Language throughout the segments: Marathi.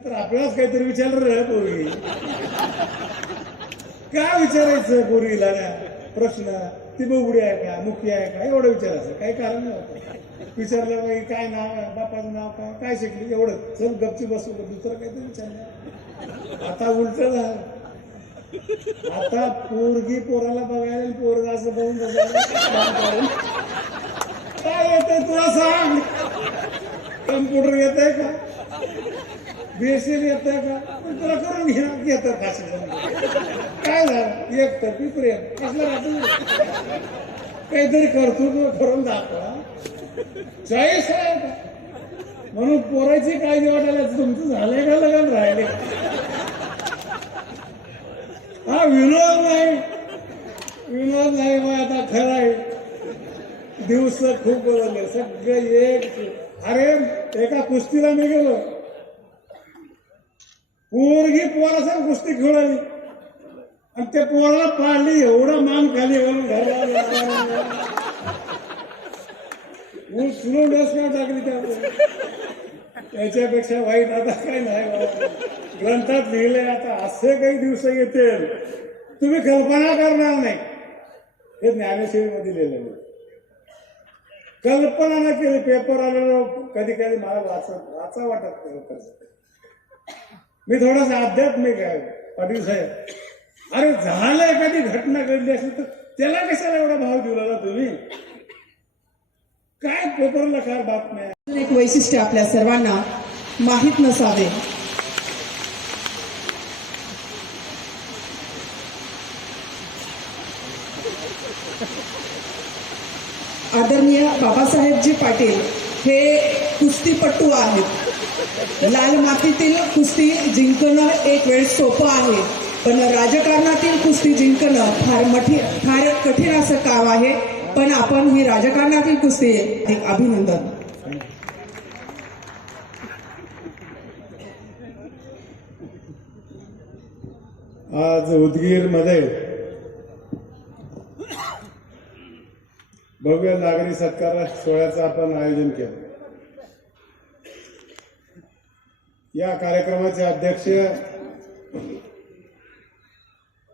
तर आपल्यालाच काहीतरी विचारलं रे पोरगी. काय विचारायचं पोरगीला? ना प्रश्न. ती बघुडी आहे का मुखी आहे का? एवढं विचारायचं. काही कारण नाही विचारलं बाई काय नाव आहे? बापाचं नाव काय? काय शिकली? एवढं. चल गपची बसू. दुसरं काहीतरी विचारलं. आता उलट झालं आता पोरगी पोराला बघायला पोरगा असं बघून बघायला काय येत तुला सांग? कम्प्युटर येत आहे का? बीएससी येत का? पण तुला करून घ्या घेत भाषण काय झालं? एक तर प्रेम. कसलं राहतो? काहीतरी करतो करून दाखवा. चॉईस आहे म्हणून पोराची काळजी वाटायला तुमचं झालंय का लग्न राहिले? हा विनोद नाही. विनोद नाही मग आता खरं आहे. दिवस खूप बदलले. सगळे एक. अरे एका कुस्तीला मी गेलो. पोरगी पोरासंग कुस्ती खेळाली आणि त्या पोराला पाळली एवढा मान खाली घालून घराला सुरू डोसक्या टाकली त्या वाईट आता काय नाही ग्रंथात लिहिले आता असे काही दिवस येतील. तुम्ही कल्पना करणार नाही. हे ज्ञानेश्वरीमध्ये लिहिलेलं कल्पना न केली पेपर आलेलो कधी कधी मला वाचत वाचा वाटत मी थोडासा आध्यात्मिक आहे. पाटील साहेब. अरे झालं एखादी घटना घडली असेल तर त्याला कशाला एवढा भाव दिला तुम्ही? काय पेपरला काय बातम्या एक वैशिष्ट्य आपल्या सर्वांना माहीत नसावे. आदरणीय बाबासाहेबजी पाटील हे कुस्तीपट्टू आहेत. लाल मातीतील कुस्ती जिंकणं एक वेळ सोपं आहे. पण राजकारणातील कुस्ती जिंकणं फार मठी फार कठीण असं काम आहे. पण आपण ही राजकारणातील कुस्ती एक अभिनंदन. आज उदगीरमध्ये भव्य नागरी सत्कार सोहळ्याचं आपण आयोजन केलं. या कार्यक्रमाचे अध्यक्ष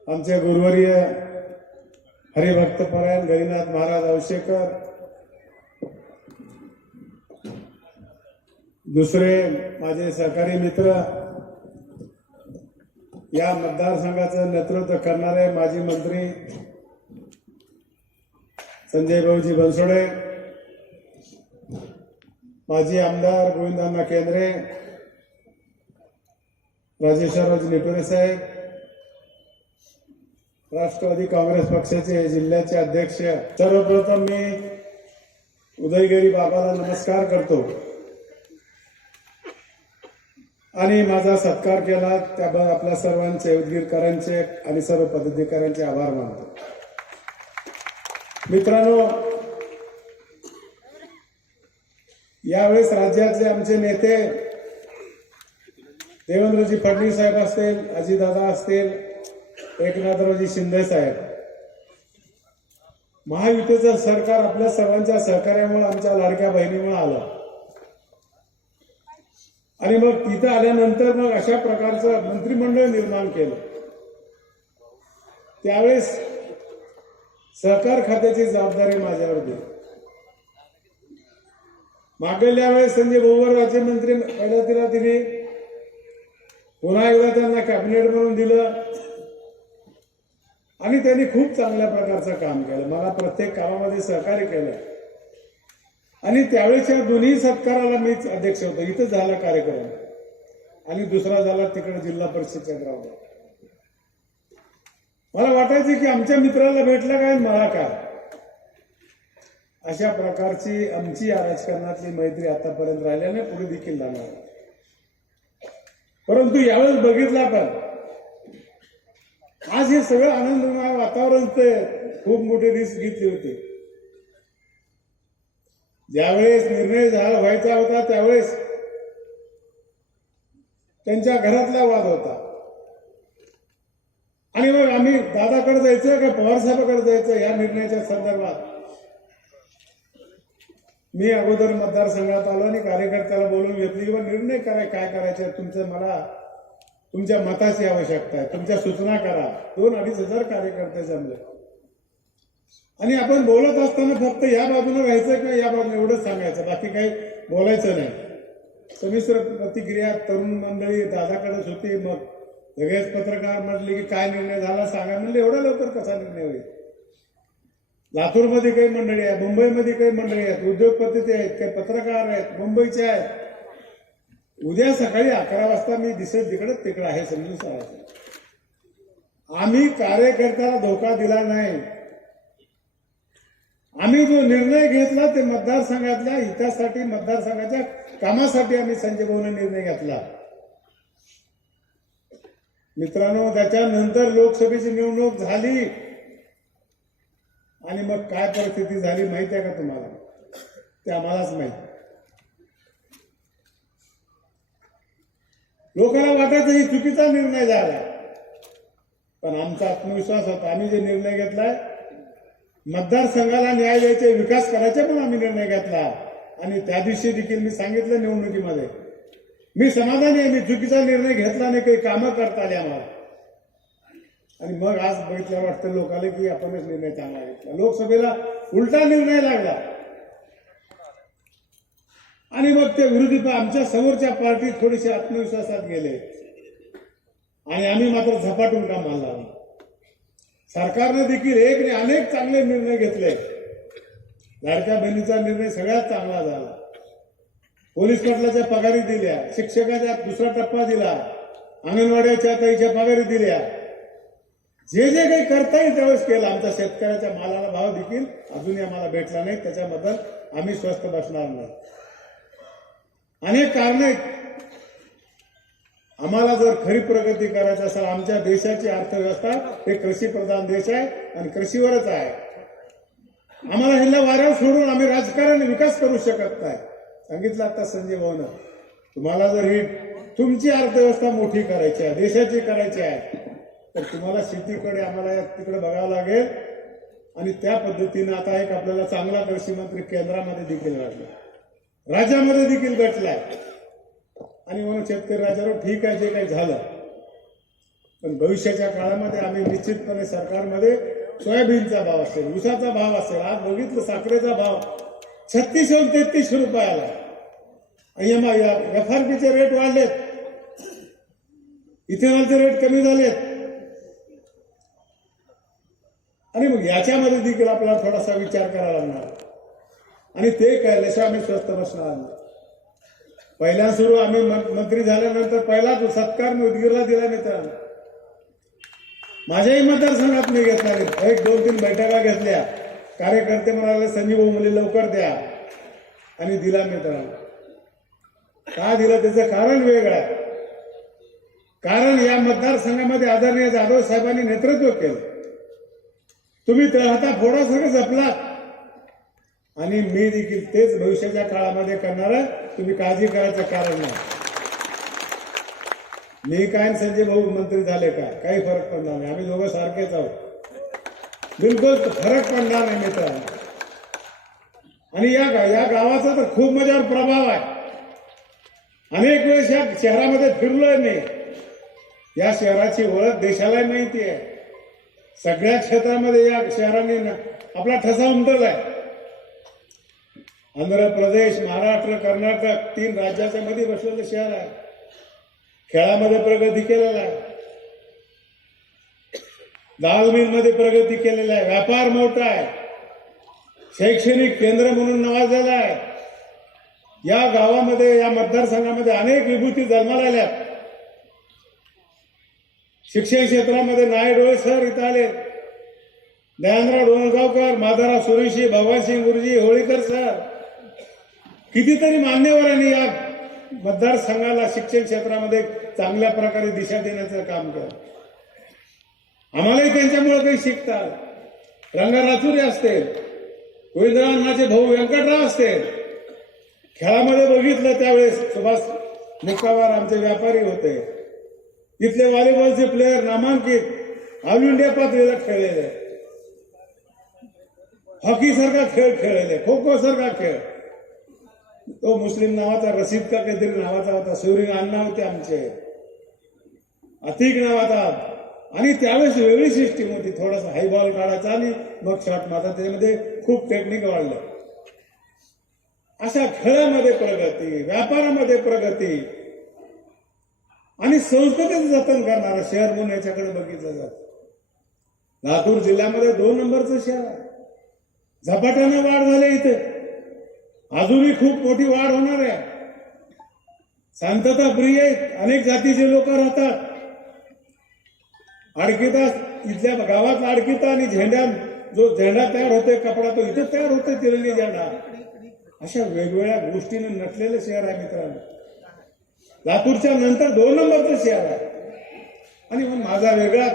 आमचे गुरुवर्य हरिभक्तपरायण गरीनाथ महाराज औशेकर दुसरे माझे सहकारी मित्र या मतदारसंघाचं नेतृत्व करणारे माजी मंत्री संजय भाऊजी बनसोडे माजी आमदार गोविंदांना केंद्रे राजेश्वरराज निटोरे साहेब राष्ट्रवादी काँग्रेस पक्षाचे जिल्ह्याचे अध्यक्ष सर्वप्रथम मी उदयगिरी बाबाला नमस्कार करतो. आणि माझा सत्कार केला त्याबद्दल आपल्या सर्वांचे उदगीरकरांचे आणि सर्व पदाधिकाऱ्यांचे आभार मानतो. मित्रांनो यावेळेस राज्याचे आमचे नेते देवेंद्रजी फडणवीस साहेब असतील अजितदादा असतील एकनाथरावजी शिंदे साहेब. महायुतीचं सरकार आपल्या सर्वांच्या सहकार्यामुळे आमच्या लाडक्या बहिणीमुळे आलं. आणि मग तिथं आल्यानंतर मग अशा प्रकारचं मंत्रिमंडळ निर्माण केलं. त्यावेळेस सहकार खात्याची जबाबदारी माझ्यावर दिली मागल्या वेळेस संजय भाऊवर राज्यमंत्री पहिल्या तिला दिली पुन्हा एकदा त्यांना कॅबिनेट म्हणून दिलं. आणि त्यांनी खूप चांगल्या प्रकारचं काम केलं. मला प्रत्येक कामामध्ये सहकार्य केलं. आणि त्यावेळेच्या दोन्ही सत्काराला मीच अध्यक्ष होतो. इथं झाला कार्यक्रम. आणि दुसरा झाला तिकडे जिल्हा परिषद केंद्रावर मला वाटायचं की आमच्या मित्राला भेटलं काय मला काय? अशा प्रकारची आमची या राजकारणातली मैत्री आतापर्यंत राहिल्याने पुढे देखील जाणार आहे. परंतु यावेळेस बघितलं आपण. आज हे सगळं आनंदमय वातावरण ते खूप मोठी रिस्क घेतली होती. ज्यावेळेस निर्णय झाला व्हायचा होता त्यावेळेस त्यांच्या घरातला वाद होता. आणि मग आम्ही दादाकडे जायचं का पवारसाहेबाकडे जायचं या निर्णयाच्या संदर्भात? मी अगोदर मतदारसंघात आलो आणि कार्यकर्त्याला बोलून घेतली किंवा निर्णय करा काय करायचं? तुमचं मला तुमच्या मताची आवश्यकता आहे. तुमच्या सूचना करा. दोन अडीच हजार कार्यकर्ते जमले. आणि आपण बोलत असताना फक्त या बाजूने व्हायचं किंवा या बाजूने एवढंच सांगायचं. बाकी काही बोलायचं नाही. संमिश्र प्रतिक्रिया तरुण मंडळी दादाकडेच होती. मग लगेच पत्रकार म्हटले की काय निर्णय झाला सांगा म्हणलं एवढा लवकर कसा निर्णय होईल? लातूरमध्ये काही मंडळी आहेत मुंबईमध्ये काही मंडळी आहेत उद्योगपतीचे आहेत काही पत्रकार आहेत मुंबईचे आहेत. उद्या सकाळी अकरा वाजता मी दिसत तिकडे तिकडे आहे समजून सांगायचं. आम्ही कार्यकर्त्याला धोका दिला नाही. आम्ही जो निर्णय घेतला ते मतदारसंघातल्या हितासाठी मतदारसंघाच्या कामासाठी आम्ही संजय भाऊने निर्णय घेतला. मित्रांनो त्याच्यानंतर लोकसभेची निवडणूक झाली. आणि मग काय परिस्थिती झाली माहिती आहे का तुम्हाला? ते आम्हालाच माहिती. लोकांना वाटायचं ही चुकीचा निर्णय झाला. पण आमचा आत्मविश्वास होता. आम्ही जे निर्णय घेतलाय मतदारसंघाला न्याय द्यायचे विकास करायचे पण आम्ही निर्णय घेतला. आणि त्या दिवशी देखील मी सांगितलं निवडणुकीमध्ये. मी समाधानी आहे. मी चुकीचा निर्णय घेतला नाही. काही कामं करता आली आम्हाला. आणि मग आज बघितलं वाटतं लोकांना की आपणच निर्णय चांगला घेतला. लोकसभेला उलटा निर्णय लागला. आणि मग ते विरोधी आमच्या समोरच्या पार्टीत थोडेसे आत्मविश्वासात गेले. आणि आम्ही मात्र झपाटून कामाला लागलो सरकारने देखील एक नाही अनेक चांगले निर्णय घेतले. लाडक्या बहिणीचा निर्णय सगळ्यात चांगला झाला. पोलीस पाटलाच्या पगारी दिल्या. शिक्षकाच्या दुसरा टप्पा दिला. अंगणवाड्याच्या ताईच्या पगारी दिल्या. जे जे काही करता येईल त्यावेळेस केलं. आमच्या शेतकऱ्याच्या मालाला भाव देखील अजूनही आम्हाला भेटला नाही. त्याच्याबद्दल आम्ही स्वस्थ बसणार नाही. अनेक कारण आम्हाला जर खरी प्रगती करायची असेल आमच्या देशाची अर्थव्यवस्था हे कृषीप्रधान देश आहे आणि कृषीवरच आहे. आम्हाला ह्यांना वाऱ्यावर सोडून आम्ही राजकारण विकास करू शकत नाही. सांगितलं आता संजय भाऊन. तुम्हाला जर ही तुमची अर्थव्यवस्था मोठी करायची आहे देशाची करायची आहे तर तुम्हाला शेतीकडे आम्हाला या- तिकडे बघावं लागेल. आणि त्या पद्धतीनं आता एक आपल्याला चांगला कृषी मंत्री केंद्रामध्ये देखील वाटला. राज्यामध्ये देखील भेटलाय आणि म्हणून शेतकरी राजावर ठीक आहे जे काही झालं. पण भविष्याच्या काळामध्ये आम्ही निश्चितपणे सरकारमध्ये सोयाबीनचा भाव असेल ऊसाचा भाव असेल आज बघितलं साखरेचा भाव छत्तीसहून तेहतीसशे रुपये आला आणि एफ आर पीचे रेट वाढलेत. इथेनॉलचे रेट कमी झालेत. आणि मग याच्यामध्ये देखील आपल्याला थोडासा विचार करावा लागणार. आणि ते केल्याशिवाय आम्ही स्वस्त बसणार नाही. पहिल्या सुरू आम्ही मंत्री झाल्यानंतर पहिला तो सत्कार मी उदगीरला दिला मित्रांनो माझ्याही मतदारसंघात मी घेतला एक दोन तीन बैठका घेतल्या. कार्यकर्ते म्हणाले संजीव मुली लवकर द्या. आणि दिला मित्रांनो का दिलं? त्याचं कारण वेगळं आहे. कारण या मतदारसंघामध्ये आदरणीय जाधव साहेबांनी नेतृत्व केलं. तुम्ही तळहाता फोडासह जपलात. आणि मी देखील तेच भविष्याच्या काळामध्ये करणार तुम्ही काळजी करायचं कारण नाही. मी काय संजय भाऊ मंत्री झाले का? काही फरक पडणार नाही. आम्ही दोघं सारखेच आहोत. बिलकुल फरक पडणार नाही मित्रांनो आणि या गा- या गावाचा तर खूप माझ्यावर प्रभाव आहे. अनेक वेळेस या शहरामध्ये फिरलोय मी. या शहराची ओळख देशाला माहिती आहे. सगळ्या क्षेत्रामध्ये या शहराने आपला ठसा उमटवलाय. आंध्र प्रदेश महाराष्ट्र कर्नाटक तीन राज्याच्या मध्ये बसलेलं शहर आहे. खेळामध्ये प्रगती केलेला आहे. मध्ये प्रगती केलेला आहे. व्यापार मोठा आहे. शैक्षणिक केंद्र म्हणून नवाजलेला आहे. या गावामध्ये या मतदारसंघामध्ये अनेक विभूती जन्माला आल्यात. शिक्षण क्षेत्रामध्ये नाय डोळे सर इथं आले. दयानराव डोणगावकर माधवराव सुरेशी भगवानसिंग गुरुजी होळीकर सर. कितीतरी मान्यवरांनी या मतदारसंघाला शिक्षण क्षेत्रामध्ये चांगल्या प्रकारे दिशा देण्याचं काम केलं. आम्हालाही त्यांच्यामुळे काही शिकतात. रंगा असते. असतील गोविंदरावांनाचे भाऊ व्यंकटराव असतील खेळामध्ये बघितलं त्यावेळेस सुभाष मुक्कावार आमचे व्यापारी होते. इथले व्हॉलीबॉलचे प्लेयर नामांकित ऑल इंडिया पातळीला खेळलेले. हॉकी सारखा खेळ खेळलेले. खो खो सारखा खेळ. तो मुस्लिम नावाचा रसीद का काहीतरी नावाचा होता. सूर्य अण्णा होते आमचे. अतिक नावाचा. आणि त्यावेळेस वेगळी सिस्टीम होती. थोडासा हाय बॉल काढायचा आणि मग शॉट मारता त्याच्यामध्ये खूप टेक्निक वाढलं. अशा खेळामध्ये प्रगती व्यापारामध्ये प्रगती आणि संस्कृतीचं जतन करणारं. शहर म्हणून याच्याकडे बघितलं जातं. लातूर जिल्ह्यामध्ये दोन नंबरचं शहर आहे. झपाट्यानं वाढ झाली इथे. अजूनही खूप मोठी वाढ होणार आहे. शांतता प्रिय अनेक जातीचे लोक राहतात. अडकिता इथल्या गावात अडकिता आणि झेंड्या जो झेंडा तयार होतोय कपडा तो इथे तयार होतोय तिरंगी झेंडा. अशा वेगवेगळ्या गोष्टीनं नटलेलं शहर आहे मित्रांनो. लातूरच्या नंतर दोन नंबरचं शहर आहे. आणि मग माझा वेगळा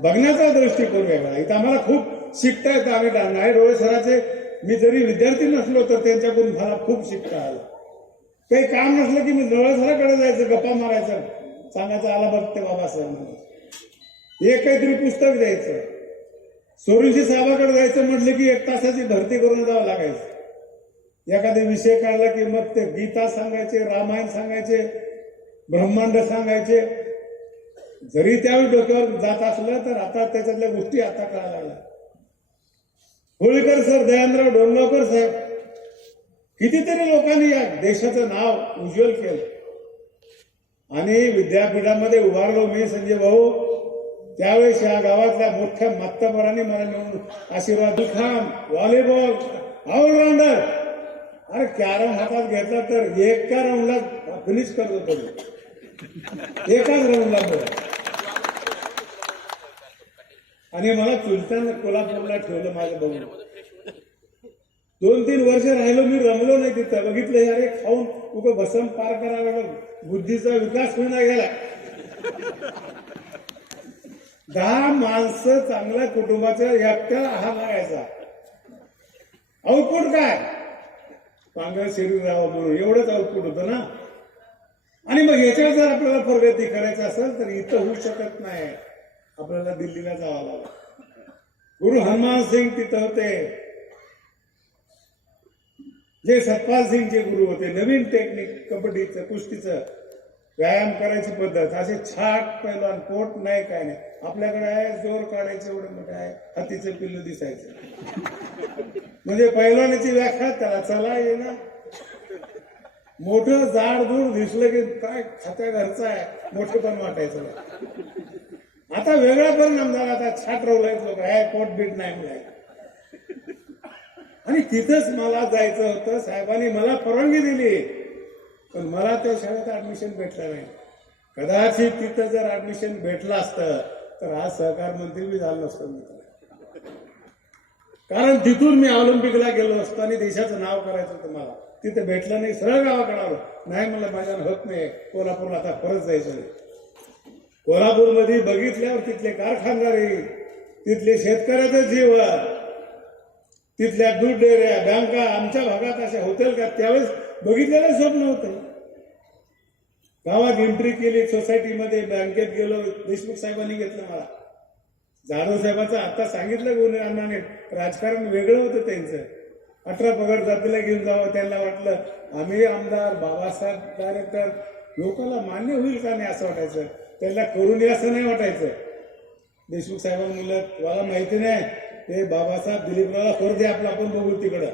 बघण्याचा दृष्टिकोन वेगळा इथं आम्हाला खूप शिकता येतं. आम्ही नाही डोळे सराचे मी जरी विद्यार्थी नसलो तर त्यांच्याकडून मला खूप शिकता आलं. काही काम नसलं की मी डोळे सराकडे जायचं गप्पा मारायचं. सांगायचं आला बघते बाबासाहेब म्हणून. एक काहीतरी पुस्तक द्यायचं. सोरुंशी साहेबाकडे जायचं म्हटलं की एक तासाची भरती करून जावं लागायचं. एखादे विषय काढला की मग ते गीता सांगायचे रामायण सांगायचे ब्रह्मांड सांगायचे. जरी त्यावेळी डोक्यावर जात असलं तर आता त्याच्यातल्या गोष्टी आता कळायला लागल्या. होळीकर सर दयानराव डोंगावकर साहेब कितीतरी लोकांनी या देशाचं नाव उज्ज्वल केलं. आणि विद्यापीठामध्ये उभारलो मी संजय भाऊ. त्यावेळेस या गावातल्या मोठ्या मात्तापरांनी मला मिळून आशीर्वाद खाम व्हॉलीबॉल ऑलराऊंडर. अरे कॅरम हातात घेतला तर एका राऊंडला फिनिश करत होतो एकाच राऊंडला बरं आणि मला चुलत्यानं कोल्हापूरला ठेवलं माझं बघून दोन तीन वर्ष राहिलो मी रमलो नाही तिथं. बघितलं यारे खाऊन उग भसम पार करायला बुद्धीचा विकास होईना गेला. दहा माणसं चांगल्या कुटुंबाच्या एकट्याला आहार लागायचा. आउटपुट काय? चांगलं शरीर राहावं म्हणून. एवढंच आउटपुट होतं ना? आणि मग याच्यावर जर आपल्याला प्रगती करायचं असेल तर इथं होऊ शकत नाही. आपल्याला दिल्लीला जावं लागलं. गुरु हनुमान सिंग तिथं होते. जे सतपाल सिंगचे गुरु होते नवीन टेक्निक कबड्डीचं कुस्तीचं व्यायाम करायची पद्धत असे छाट पैलवान पोट नाही काय नाही. आपल्याकडे आहे जोर काढायचं एवढं मोठं आहे हातीचं पिल्लू दिसायचं. म्हणजे पैलवानाची व्याख्या त्याला चला ये ना. मोठं जाड दूर दिसलं की काय खात्या घरचं आहे? मोठं पण वाटायचं. आता वेगळा परिणाम झाला. आता छाट रवलाय लोक. आहे पोट बीट नाही मिळाय आणि तिथंच मला जायचं होतं. साहेबांनी मला परवानगी दिली. पण मला त्या शाळेत ऍडमिशन भेटलं नाही. कदाचित तिथं जर ऍडमिशन भेटलं असतं तर आज सहकार मंत्री मी झालं असतो कारण तिथून मी ऑलिम्पिकला गेलो असतो आणि देशाचं नाव करायचं होतं मला. तिथे भेटलं नाही सरळ गावाकडे आलो. नाही मला माझ्या होत नाही. कोल्हापूरला आता परत जायचं कोल्हापूरमध्ये बघितल्यावर तिथले कारखानदारी तिथले शेतकऱ्याचं जीवन. तिथल्या दूध डेऱ्या बँका आमच्या भागात अशा होतील का? त्यावेळेस बघितलेलं स्वप्न होतं. गावात एंट्री केली सोसायटीमध्ये बँकेत गेलो देशमुख साहेबांनी घेतलं मला. जाधव साहेबांचं आता सांगितलं गुन्हे अण्णाने राजकारण वेगळं होतं त्यांचं. अठरा पगार जातीला घेऊन जावं त्यांना वाटलं आम्ही आमदार बाबासाहेब डायरेक्टर लोकांना मान्य होईल का नाही असं वाटायचं. त्यांना करून या असं नाही वाटायचं. देशमुख साहेबांना म्हणलं मला माहिती नाही ते बाबासाहेब दिलीपरावला कर दे आपलं आपण बघू तिकडं.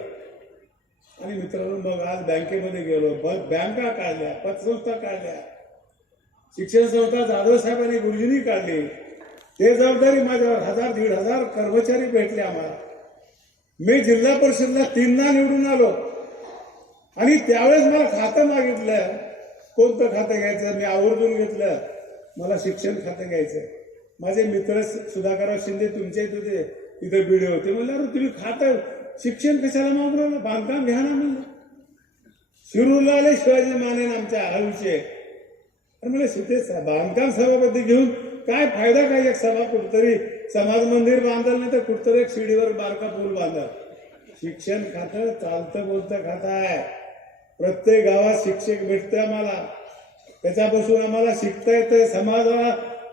आणि मित्रांनो मग आज बँकेमध्ये गेलो. बघ बँका काढल्या पतसंस्था काढल्या. शिक्षण संस्था जाधव साहेबांनी गुरुजींनी काढली. ते जबाबदारी माझ्यावर हजार दीड हजार कर्मचारी भेटले आम्हाला. मी जिल्हा परिषदला तीनदा निवडून आलो. आणि त्यावेळेस मला खातं मागितलं. कोणतं खातं घ्यायचं? मी आवर्जून घेतलं. मला शिक्षण खातं घ्यायचं. माझे मित्र सुधाकरराव शिंदे तुमच्या इथे होते. इथे बिडे होते. म्हणलं अरे तुम्ही खातं शिक्षण कशाला मागून राहिलं? बांधकाम घ्या ना म्हणलं. शिरूरला आले शिवाजी महाराज आमच्या हळूचे तर मला शिते बांधकाम सभापती घेऊन काय फायदा काय एक सभा कुठतरी? समाज मंदिर बांधल नाही तर कुठतरी एक शिडीवर बारका पूल बांधल. शिक्षण खातं चालतं बोलतं खातं आहे. प्रत्येक गावात शिक्षक भेटतं आम्हाला. त्याच्यापासून आम्हाला शिकता येतं समाजाला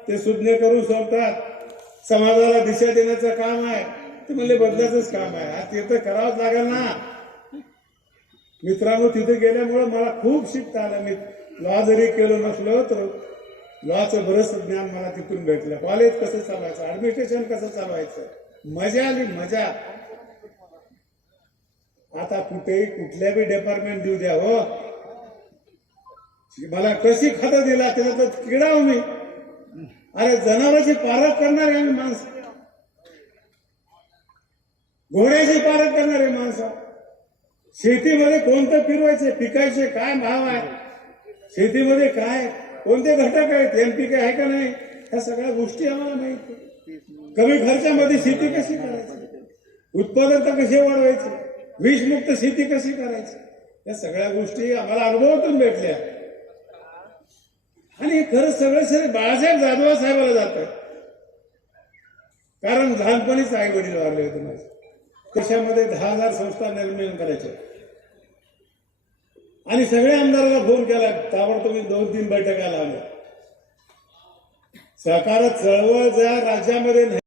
ते सुज्ञ करू सोडतात. समाजाला दिशा देण्याचं काम आहे. ते म्हणजे बदलाचंच काम आहे. आज ते तर करावंच लागेल ना. मित्रांनो तिथे गेल्यामुळे मला खूप शिकता आलं. मी लॉ जरी केलो नसलो तर लॉचं बरंच ज्ञान मला तिथून भेटलं. कॉलेज कसं चालवायचं? ऍडमिनिस्ट्रेशन कसं चालवायचं? मजा आली मजा. आता कुठेही कुठल्या बी डिपार्टमेंट देऊ द्या हो. मला कशी खतं दिला त्याच्यात किडा हो मी. अरे जनावरांची पारख करणारे आम्ही माणसं. घोड्याची पारख करणारे माणसं. शेतीमध्ये कोणतं फिरवायचे? पिकायचे काय भाव आहे? शेतीमध्ये काय? कोणते घटक आहेत? एनपीके आहे का नाही? ह्या सगळ्या गोष्टी आम्हाला माहिती कमी खर्चामध्ये शेती कशी करायची? उत्पादकता कशी वाढवायची? विषमुक्त शेती कशी करायची? या सगळ्या गोष्टी आम्हाला अनुभवातून भेटल्या. आणि हे खरं सगळं सर बाळासाहेब जाधव साहेबाला जातं. कारण लहानपणीच आई वडील वाढले होते माझे. कशामध्ये दहा हजार संस्था निर्माण करायच्या आणि सगळ्या आमदाराला फोन केला ताबडतोब दोन तीन बैठका लावल्या. सहकार चळवळ ज्या राज्यामध्ये